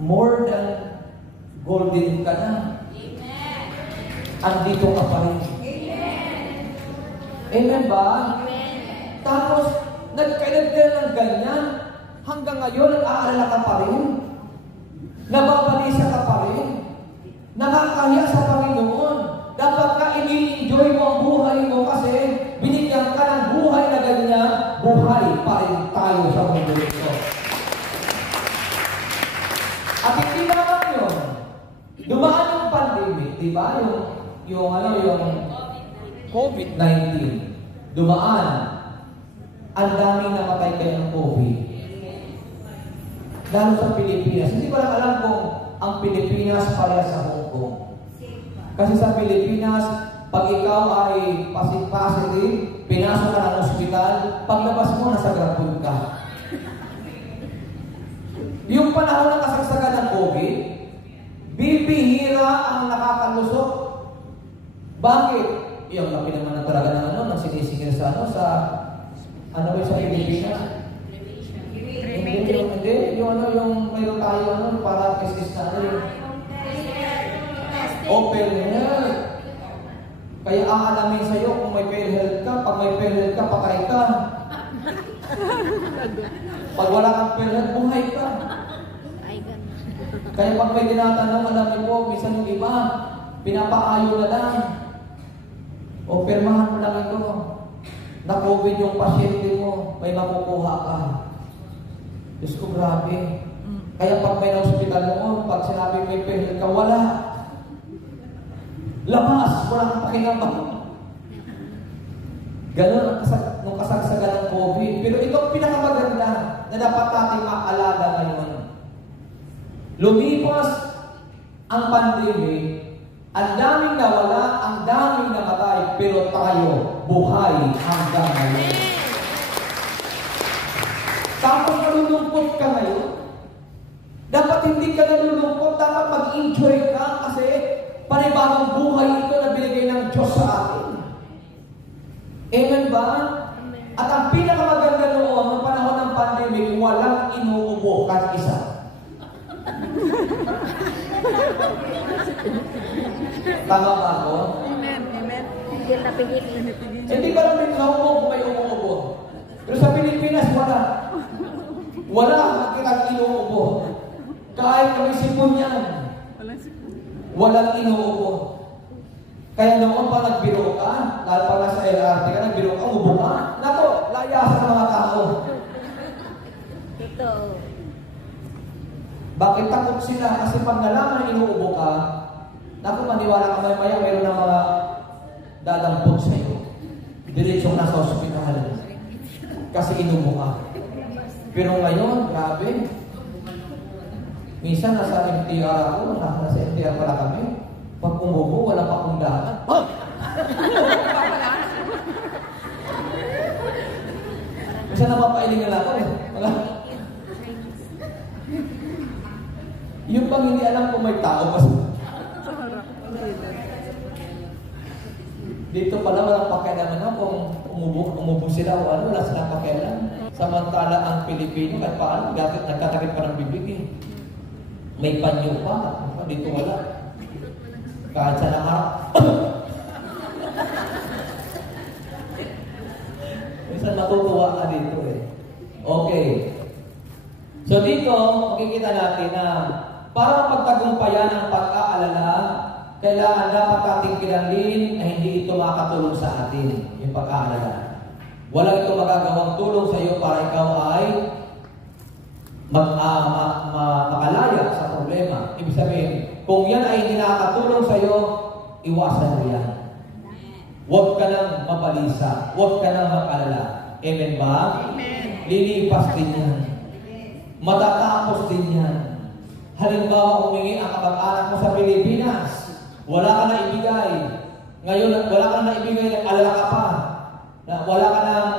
more than golden ka na. Amen. Andito ka pa rin. Amen. Amen ba? Amen. Tapos, nagkailad ka ng ganyan, hanggang ngayon, nag-aalala ka pa rin. Nababalisa ka pa rin. Nakakahiya sa Panginoon. Dapat ka ini-enjoy mo ang buhay mo kasi binigyan ka ng buhay na ganyan, buhay pa rin tayo sa mundo ito. At hindi naman yun. Dumaan yung pandemic, di ba? Yung COVID-19. Dumaan. Ang daming namatay kayo ng COVID. Lalo sa Pilipinas. Hindi ko lang alam kung ang Pilipinas pareha sa Hong Kong. Kasi sa Pilipinas, pag ikaw ay positive, pinasok ka ng ospital, paglabas mo, nasa grapon ka. Yung panahon ng kasagsagan ng COVID, bibihira ang nakakalusok. Bakit? Yung laki naman na talaga ng ng sinisingil sa sa Pilipinas. Hindi, yung mayroon tayo, para kisis na open health. Kaya aalamin sa'yo kung may PhilHealth ka, pag may PhilHealth ka, patay ka. Pag wala kang PhilHealth, buhay ka. Kaya pag may tinatanong, alamin mo, minsan yung iba, pinapaayo na lang. O pirmahan mo lang ito. Na-COVID yung pasyente mo, may makukuha ka. Diyos ko, grabe. Kaya pag may na-hospital mo, pag sinabi may PhilHealth ka, wala. Labas, wala kang pakinabang. Ganun ang kasagsagan ng COVID. Pero ito ang pinakamaganda na dapat natin maalala ngayon. Lumipas ang pandemic, ang daming nawala, ang daming namatay, pero tayo, buhay hanggang ngayon. Tapos nalulungkot ka ngayon. Dapat hindi ka nalulungkot, dapat mag-enjoy ka kasi panibagong buhay ito na binigay ng Diyos sa atin. Amen ba? Amen. At ang pinakamaganda noon, ng panahon ng pandemic, walang inuubo kahit isa. Tama ba ako? Amen. Amen. Hindi ba namin naubo kung may umuubo? Pero sa Pilipinas, wala. Wala nakikitang inuubo. Kahit kami sipon yan. Walang inuubo. Kaya noon pa nagbiro ka, lalo pa nasa LRT ka, nagbiro ka, ubo ka. Nako, layasan ng mga tao. Ito. Bakit takot sila? Kasi pag nalaman na inuubo ka, nako, maniwala ka maya, mayroon ng mga dadampot sa iyo. Diretsong nasa ospital. Kasi inuubo ka. Pero ngayon, grabe. Minsan nasa MTR ako, nasa MTR pala kami. Pag umubo, wala pa akong daan. Oh! Minsan napapailingan ako eh. Yung pang hindi alam kung may tao pa. Dito pala walang pakialaman na kung umubo sila o ano, wala silang pakialam. Samantala ang Pilipino, kahit paano, nagkatakit pa ng bibig eh. May panyo pa. Dito wala. Kahit sa lahat. Minsan matutuwa ka dito eh. Okay. So dito, makikita natin na para pagtagumpayan ang pag-aalala, kailangan dapat ating kilalin na hindi ito makatulong sa atin, yung pag-aalala. Walang ito magagawang tulong sa iyo para ikaw ay makalaya sa problema. Ibig sabihin, kung yan ay hindi nakakatulong sa iyo, iwasan mo yan. Huwag ka nang mabalisa. Huwag ka nang makalala. Amen ba? Amen. Lilipas din yan. Matatapos din yan. Halimbawa, humingi ang kapag-anak mo sa Pilipinas. Wala ka na ibigay. Ngayon, wala ka na ibigay, nag-alala ka pa. Wala ka nang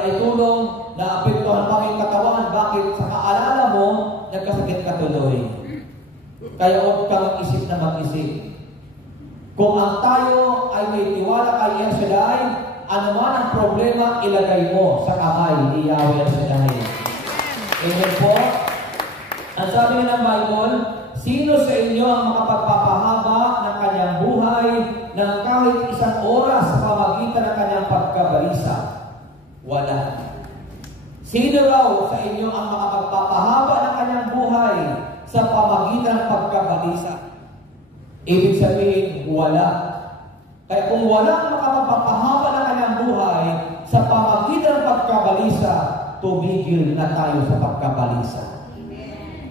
naitulong, naapektuhan pa ang katawan. Bakit? Sa kaalala mo, nagkasakit ka tuloy. Kaya huwag ka mag-isip na mag-isip. Kung ang tayo ay may tiwala kay El Shaddai, ano man ang problema, ilagay mo sa kamay ni Yahweh El Shaddai. Amen po? Ang sabi nga ng Bible, sino sa inyo ang makapagpapahaba ng kanyang buhay ng kahit isang oras sa pamagitan ng kanyang pagkabalisa? Wala. Sino raw sa inyo ang makapagpapahaba ng kanyang buhay sa pamagitan ng pagkabalisa? Ibig sabihin, wala. Kaya kung wala ang makapagpapahaba ng kanyang buhay sa pamagitan ng pagkabalisa, tumigil na tayo sa pagkabalisa.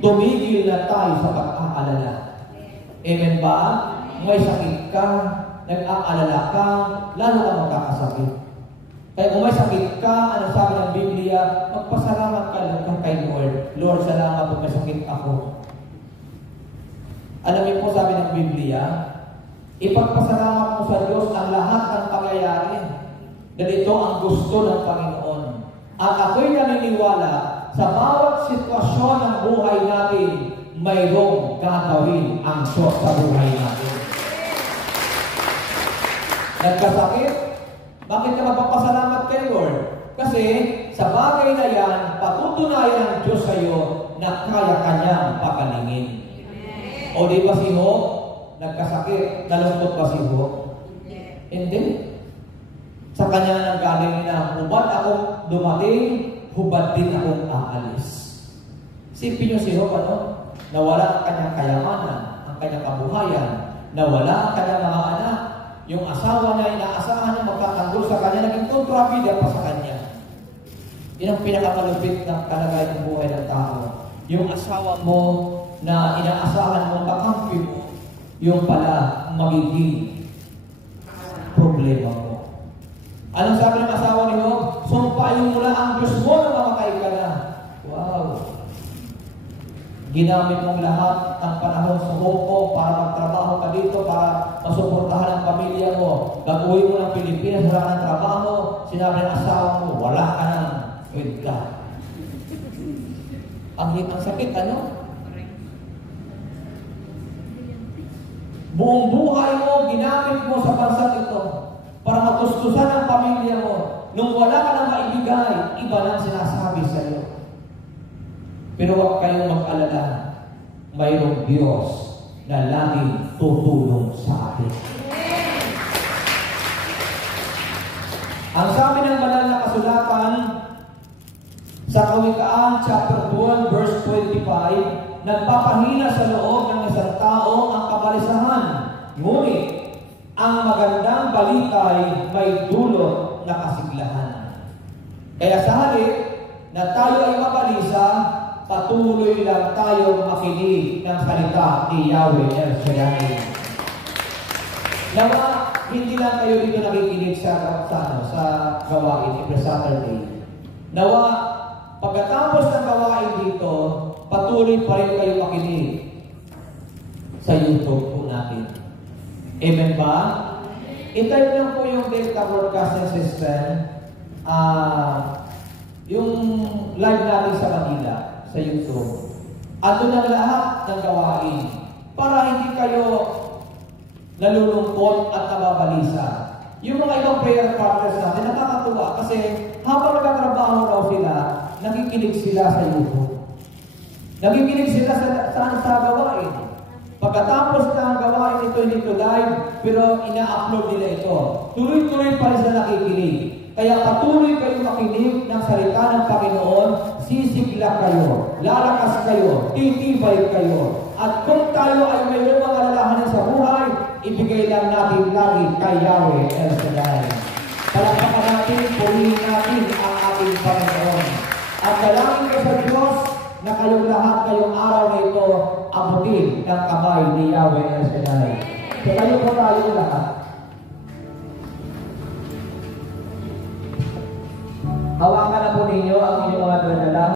Tumigil na tayo sa pag-aalala. Amen ba? May sakit ka, nag-aalala ka, lalo ka magkakasakit. Kaya kung may sakit ka, ano sabi ng Biblia, magpasalamat ka lang kay Lord. Lord, salamat kung may sakit ako. Alam niyo po sabi ng Biblia, ipagpasalamat mo sa Diyos ang lahat ng pangyayari. Dahil ito ang gusto ng Panginoon. At ako'y naniniwala sa bawat sitwasyon ng buhay natin, mayroong gagawin ang Diyos sa buhay natin. Nagkasakit? Bakit ka magpapasalamat kay Lord? Kasi sa bagay na yan, patutunayan ng Diyos sa iyo na kaya kanyang pagalingin. O di ba si Job? Nagkasakit, nalungkot ba si Job? Hindi. Sa kanya nang galing na hubad akong dumating, hubad din akong aalis. Sipin niyo si Job, ano? Nawala ang kanyang kayamanan, ang kanyang kabuhayan, nawala ang kanyang mga anak, yung asawa niya, inaasahan niya magkatanggol sa kanya, naging kontrabida pa sa kanya. Yan ang pinakamalupit na kalagay ng buhay ng tao. Yung asawa mo na inaasahan mo, kakampi mo, yung pala magiging problema mo. Anong sabi ng asawa ni Job? Sumpain mo na ang Diyos mo na mamatay ka na. Wow! Ginamit mong lahat ng panahon sa Hong Kong para magtrabaho ka dito, para masuportahan ang pamilya mo. Gagawin mo ng Pilipinas, wala ng trabaho. Sinabi ng asawa mo, wala ka na. With God. Ang sakit, ano? Buong buhay mo, ginamit mo sa bansang ito para matustusan ang pamilya mo. Nung wala ka nang maibigay, iba lang sinasabi sa iyo. Pero huwag kayong mag-alala. Mayroong Diyos na laging tutulong sa atin. Ang sabi ng banal na kasulatan sa Kawikaan chapter 12 verse 25, nagpapahina sa loob ng isang tao ang kabalisahan. Ngunit, ang magandang balita ay may dulot na kasiglahan. Kaya sa halip na tayo ay mabalisa, patuloy lang tayo makinig ng salita ni Yahweh El Shaddai. Nawa, hindi lang kayo dito nakikinig sa gawain every Saturday. Nawa, pagkatapos ng gawain dito, patuloy pa rin kayo makinig sa YouTube po natin. Amen ba? I-type lang po yung Delta Broadcasting System, yung live natin sa Manila, sa YouTube. At doon ang lahat ng gawain para hindi kayo nalulungkot at nababalisa. Yung mga ibang prayer partners natin, nakakatuwa kasi habang nagtatrabaho raw sila, nakikinig sila sa YouTube. Nakikinig sila sa gawain. Pagkatapos ng gawain ito, hindi ito live, pero ina-upload nila ito. Tuloy-tuloy pa rin sila nakikinig. Kaya patuloy kayo makinig ng salita ng Panginoon, sisigla kayo, lalakas kayo, titibay kayo. At kung tayo ay mayroong mga lalahanin sa buhay, ibigay lang natin lagi kay Yahweh El Shaddai. Palakpakan natin, purihin natin ang ating Panginoon. At dalangin ka sa Diyos na kayong lahat, kayong araw na ito, abutin ng kamay ni Yahweh El Shaddai. So kayo po tayo lahat.